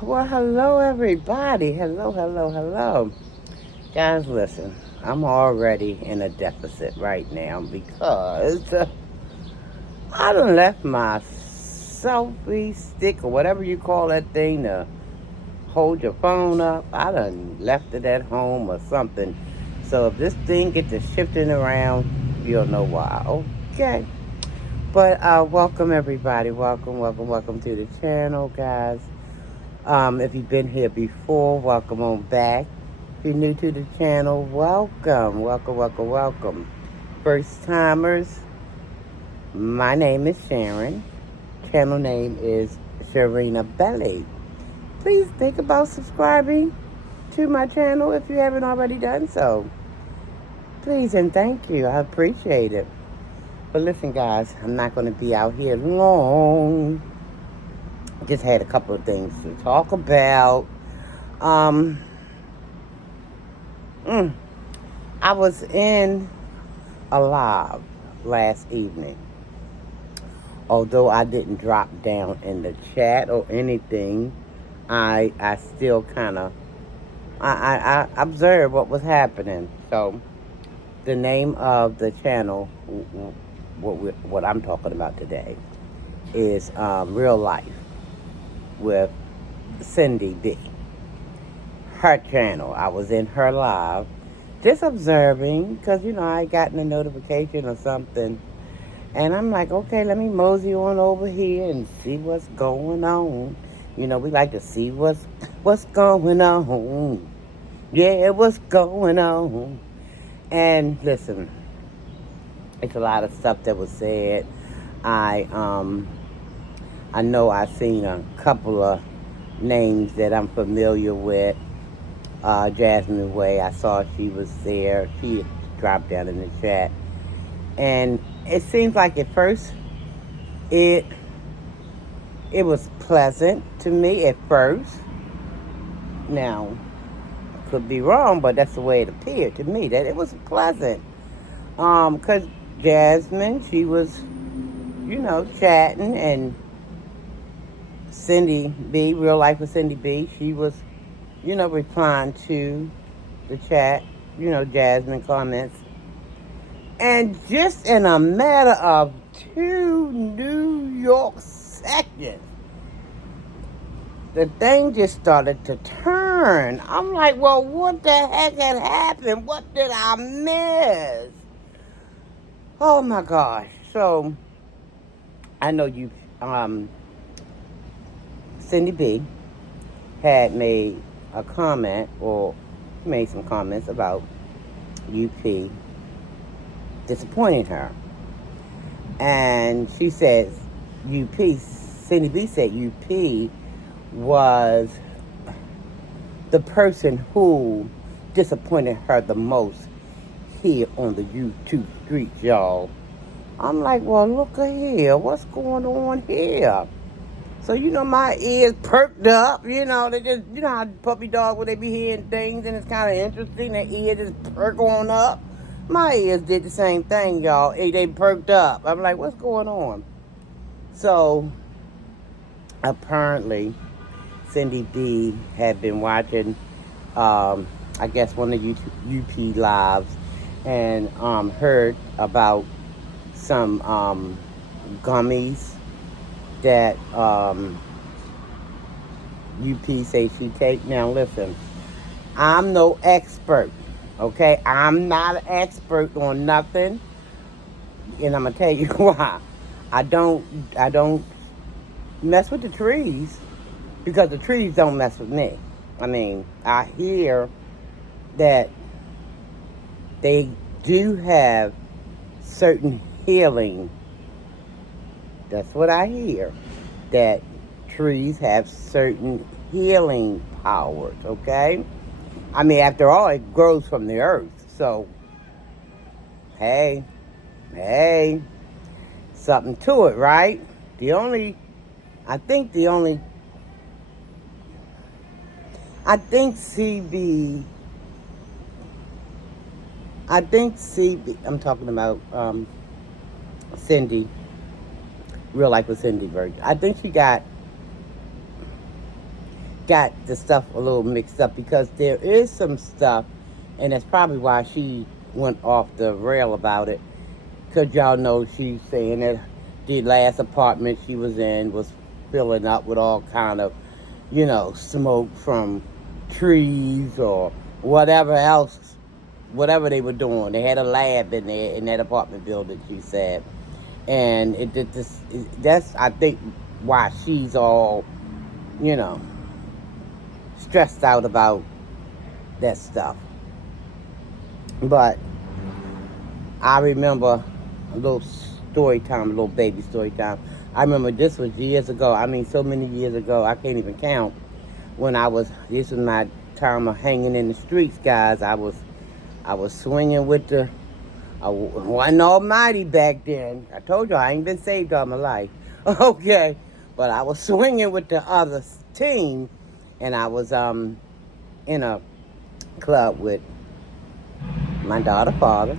Well, hello, everybody. Hello. Guys, listen, I'm already in a deficit right now because I done left my selfie stick or whatever you call that thing to hold your phone up. I done left it at home or something. So if this thing gets to shifting around, you'll know why. Okay. But welcome, everybody. Welcome to the channel, guys. If you've been here before, welcome on back. If you're new to the channel, welcome. First timers, my name is Sharon. Channel name is Sharina Belly. Please think about subscribing to my channel if you haven't already done so. Please and thank you. I appreciate it. But listen, guys, I'm not going to be out here long. Just had a couple of things to talk about. Um, I was in a live last evening. Although I didn't drop down in the chat or anything, I still kind of I observed what was happening. So the name of the channel, what I'm talking about today, is Real Life with Cindy B. Her channel. I was in her live, just observing, because I gotten a notification or something, and I'm like, okay, let me mosey on over here and see what's going on. We like to see what's going on. Yeah, what's going on. And listen, it's a lot of stuff that was said. I know I seen a couple of names that I'm familiar with. Jasmine Way, I saw she was there. She dropped down in the chat. And it seems like at first it was pleasant to me at first. Now, I could be wrong, but that's the way it appeared to me, that it was pleasant. Because Jasmine, she was, chatting, and Cindy B, Real Life with Cindy B, she was, replying to the chat, Jasmine comments. And just in a matter of 2 New York seconds, the thing just started to turn. I'm like, well, what the heck had happened? What did I miss? Oh my gosh. So, I know Cindy B had made a comment or made some comments about UP disappointing her. And she says Cindy B said UP was the person who disappointed her the most here on the YouTube streets, y'all. I'm like, well, look here. What's going on here? So, my ears perked up. They just, how puppy dog, when they be hearing things and it's kind of interesting, their ears just perk on up. My ears did the same thing, y'all. They perked up. I'm like, what's going on? So, apparently, Cindy B had been watching, I guess, one of UP lives and heard about some gummies that UP say she take. Now listen, I'm no expert, okay? I'm not an expert on nothing, and I'm gonna tell you why. I don't mess with the trees because the trees don't mess with me. I mean, I hear that they do have certain healing. That's what I hear. That trees have certain healing powers, okay? I mean, after all, it grows from the earth. So, hey, something to it, right? I think CB, I'm talking about Cindy, Real Life with Cindy Bird. I think she got got the stuff a little mixed up, because there is some stuff, and that's probably why she went off the rail about it. Because y'all know she's saying that the last apartment she was in was filling up with all kind of, smoke from trees or whatever else, whatever they were doing. They had a lab in there in that apartment building, she said. And it did this. That's, I think, why she's all, you know, stressed out about that stuff. But I remember a little story time, a little baby story time. I remember this was years ago. I mean, so many years ago, I can't even count. This was my time of hanging in the streets, guys. I was swinging with I wasn't almighty back then. I told you I ain't been saved all my life. Okay. But I was swinging with the other team, and I was in a club with my daughter's father,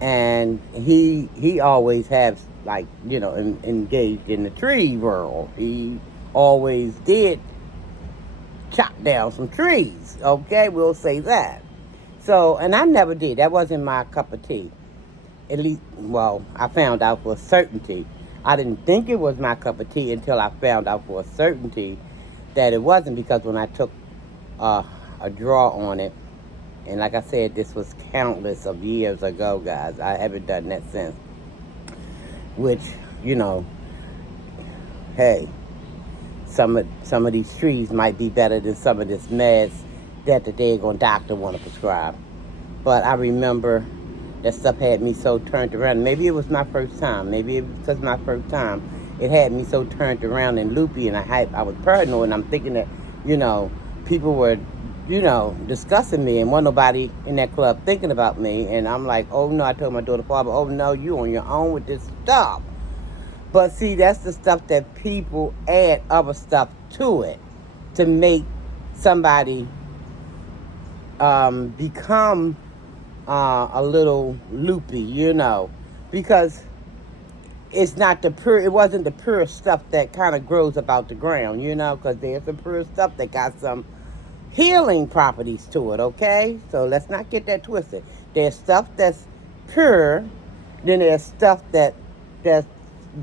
and he always has, like, engaged in the tree world. He always did chop down some trees. Okay, we'll say that. So, and I never did. That wasn't my cup of tea. At least, well, I found out for a certainty. I didn't think it was my cup of tea until I found out for a certainty that it wasn't, because when I took a draw on it, and like I said, this was countless of years ago, guys. I haven't done that since. Which, hey, some of these trees might be better than some of this meds that the daggone doctor want to prescribe. But I remember that stuff had me so turned around. Maybe it was my first time. Maybe it was because my first time. It had me so turned around and loopy, and I was paranoid, and I'm thinking that, people were, discussing me, and wasn't nobody in that club thinking about me. And I'm like, oh no, I told my daughter, father, oh no, you on your own with this stuff. But see, that's the stuff that people add other stuff to it to make somebody become a little loopy, because it's not it wasn't the pure stuff that kind of grows about the ground, because there's some pure stuff that got some healing properties to it, okay? So let's not get that twisted. There's stuff that's pure, then there's stuff that's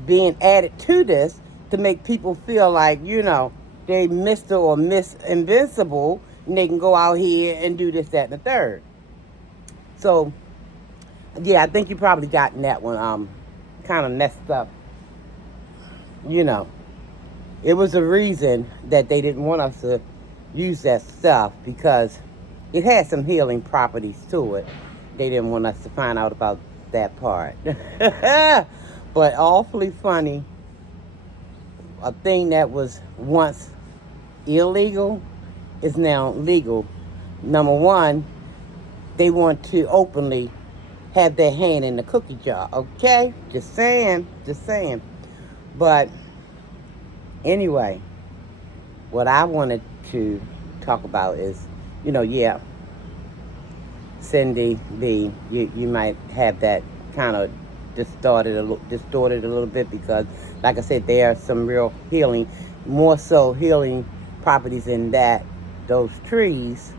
being added to this to make people feel like, they Mr. or Miss Invincible, and they can go out here and do this, that, and the third. So, yeah, I think you probably gotten that one kind of messed up. It was a reason that they didn't want us to use that stuff, because it had some healing properties to it. They didn't want us to find out about that part. But awfully funny, a thing that was once illegal is now legal. Number one, they want to openly have their hand in the cookie jar, okay? Just saying. But anyway, what I wanted to talk about is, Cindy B, you might have that kind of distorted a little bit, because, like I said, there are some real healing, more so healing properties in those trees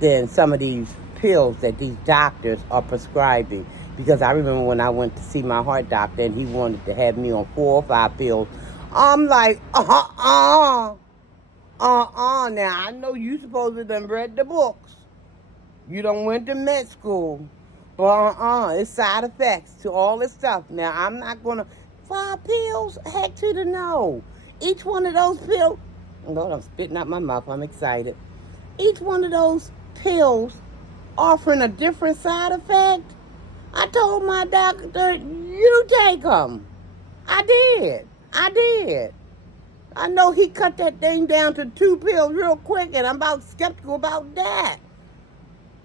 than some of these pills that these doctors are prescribing. Because I remember when I went to see my heart doctor, and he wanted to have me on 4 or 5 pills. I'm like, now I know you supposed to done read the books. You done went to med school. But it's side effects to all this stuff. Now, I'm not going to, 5 pills? Heck to the no. Each one of those pills, Lord, I'm spitting out my mouth, I'm excited. Each one of those pills offering a different side effect. I told my doctor, you take them. I did. I know he cut that thing down to 2 pills real quick, and I'm about skeptical about that.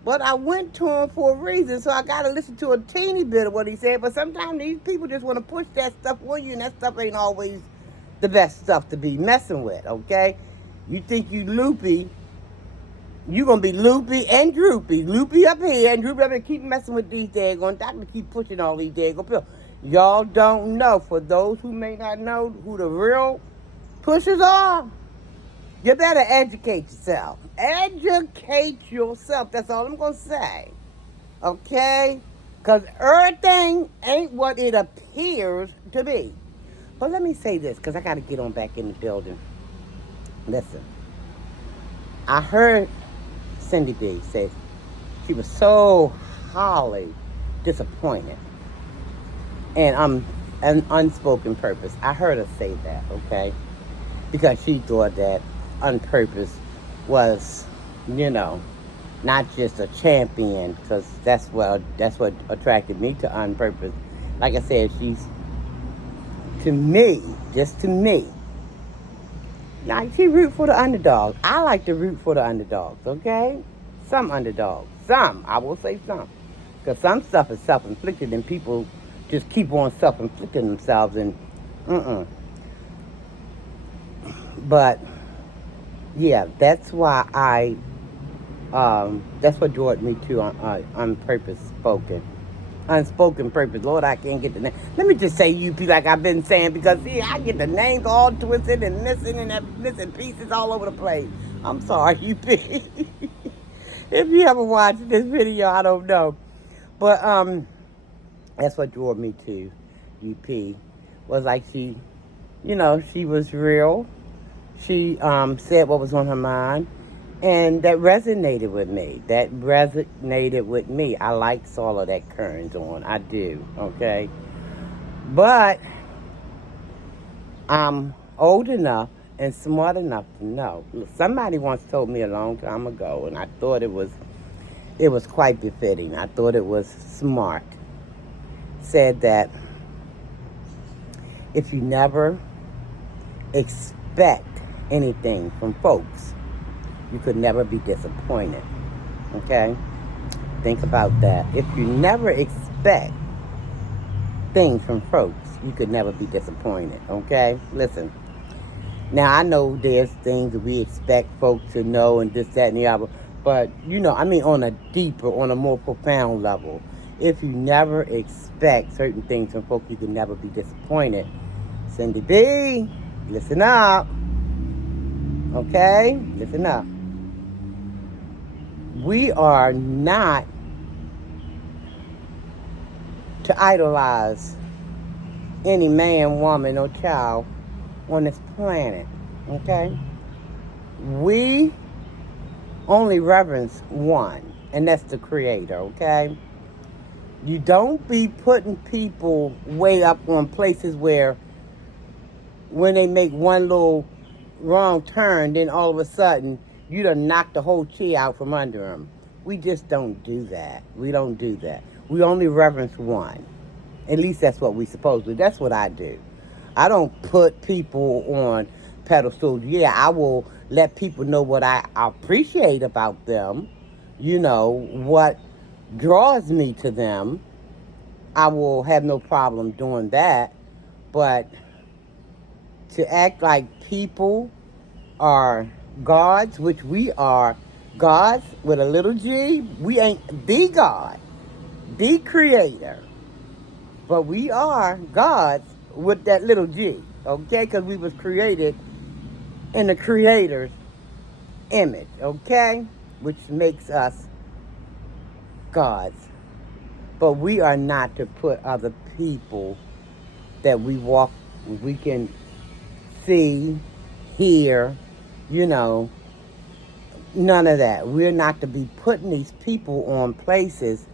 But I went to him for a reason, so I got to listen to a teeny bit of what he said. But sometimes these people just want to push that stuff on you, and that stuff ain't always the best stuff to be messing with, okay? You think you loopy, you going to be loopy and droopy. Loopy up here and droopy up here. Keep messing with these daggone doctors, keep pushing all these daggone pills. Y'all don't know, for those who may not know who the real pushers are, You better educate yourself. Educate yourself. That's all I'm going to say. Okay? Because everything ain't what it appears to be. But let me say this, because I got to get on back in the building. Listen, I heard Cindy B say she was so highly disappointed and an unspoken purpose. I heard her say that, okay? Because she thought that unpurpose was, you know, not just a champion, because that's what attracted me to unpurpose. Like I said, she's, to me, just to me, like, she root for the underdog. I like to root for the underdogs, okay? Some underdogs. Some, I will say some. Because some stuff is self-inflicted and people just keep on self-inflicting themselves and, But, yeah, that's why that's what drew me to on purpose spoken. Unspoken purpose. Lord, I can't get the name. Let me just say UP like I've been saying, because see, I get the names all twisted and missing pieces all over the place. I'm sorry, UP. If you haven't watched this video, I don't know. But that's what drew me to UP. Was like she, she was real. She said what was on her mind. And that resonated with me. I like all of that currents on. I do, okay? But I'm old enough and smart enough to know. Somebody once told me a long time ago, and I thought it was quite befitting. I thought it was smart. Said that if you never expect anything from folks, you could never be disappointed, okay? Think about that. If you never expect things from folks, you could never be disappointed, okay? Listen, now I know there's things that we expect folks to know and this, that, and the other, but, on a deeper, on a more profound level, if you never expect certain things from folks, you could never be disappointed. Cindy B, listen up, okay? Listen up. We are not to idolize any man, woman, or child on this planet, okay? We only reverence one, and that's the Creator, okay? You don't be putting people way up on places where when they make one little wrong turn, then all of a sudden, you done knock the whole chair out from under them. We just don't do that. We don't do that. We only reverence one. At least that's what we supposed to do. That's what I do. I don't put people on pedestals. Yeah, I will let people know what I appreciate about them. What draws me to them. I will have no problem doing that. But to act like people are gods, which we are gods with a little g. We ain't the God, the Creator, but we are gods with that little g, okay? Because we was created in the Creator's image, okay? Which makes us gods. But we are not to put other people that we can see, hear, none of that. We're not to be putting these people on places.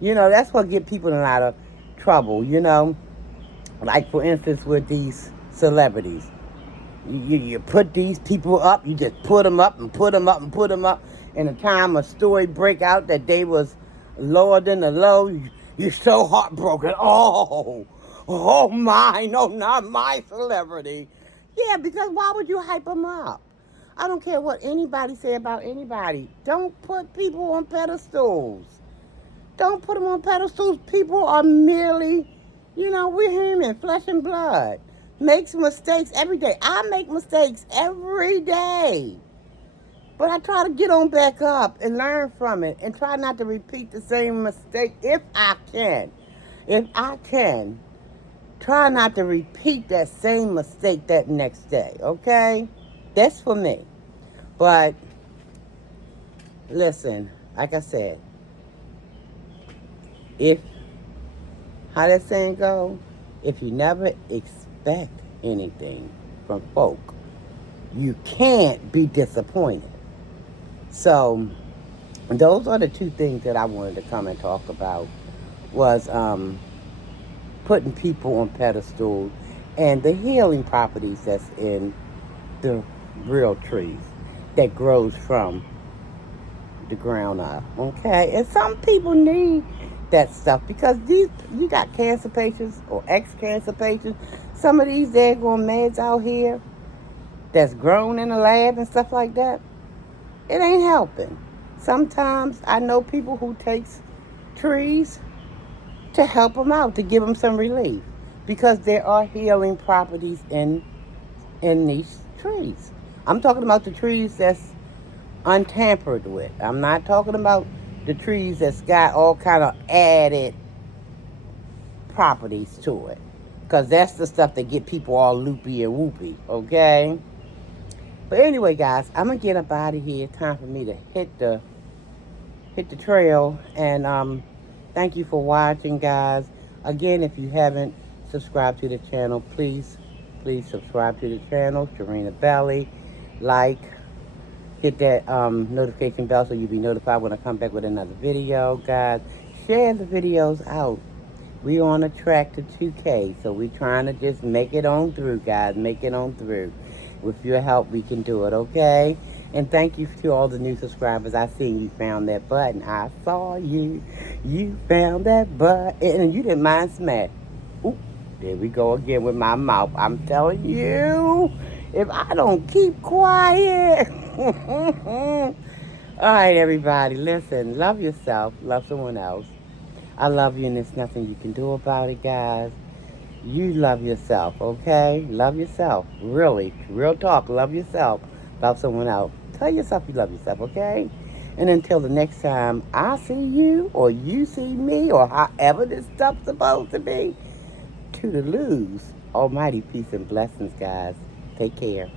That's what get people in a lot of trouble, Like, for instance, with these celebrities. You put these people up, you just put them up and put them up and put them up. In the time a story break out that they was lower than the low, you're so heartbroken. Oh my, no, not my celebrity. Yeah, because why would you hype them up? I don't care what anybody say about anybody. Don't put people on pedestals. Don't put them on pedestals. People are merely, we're human, flesh and blood. Makes mistakes every day. I make mistakes every day. But I try to get on back up and learn from it and try not to repeat the same mistake if I can. If I can, try not to repeat that same mistake that next day, okay? That's for me. But listen, like I said, if how that saying go, if you never expect anything from folk, you can't be disappointed. So those are the two things that I wanted to come and talk about was putting people on pedestals and the healing properties that's in the real trees that grows from the ground up. Okay, and some people need that stuff because these you got cancer patients or ex-cancer patients. Some of these daggone meds out here that's grown in the lab and stuff like that. It ain't helping. Sometimes I know people who takes trees to help them out to give them some relief because there are healing properties in these trees. I'm talking about the trees that's untampered with. I'm not talking about the trees that's got all kind of added properties to it. Because that's the stuff that get people all loopy and whoopy, okay? But anyway, guys, I'm going to get up out of here. Time for me to hit the trail. And thank you for watching, guys. Again, if you haven't subscribed to the channel, please subscribe to the channel. Sharina Belly. Like, hit that notification bell so you'll be notified when I come back with another video, guys. Share the videos out. We're on a track to 2K, so we're trying to just make it on through, guys. Make it on through. With your help, we can do it, okay? And thank you to all the new subscribers. I seen you found that button. I saw you. You found that button, and you didn't mind smash. Oop, there we go again with my mouth. I'm telling you, if I don't keep quiet. All right, everybody, listen. Love yourself. Love someone else. I love you, and there's nothing you can do about it, guys. You love yourself, okay? Love yourself. Really. Real talk. Love yourself. Love someone else. Tell yourself you love yourself, okay? And until the next time I see you or you see me or however this stuff's supposed to be, toodaloo's. Almighty peace and blessings, guys. Take care.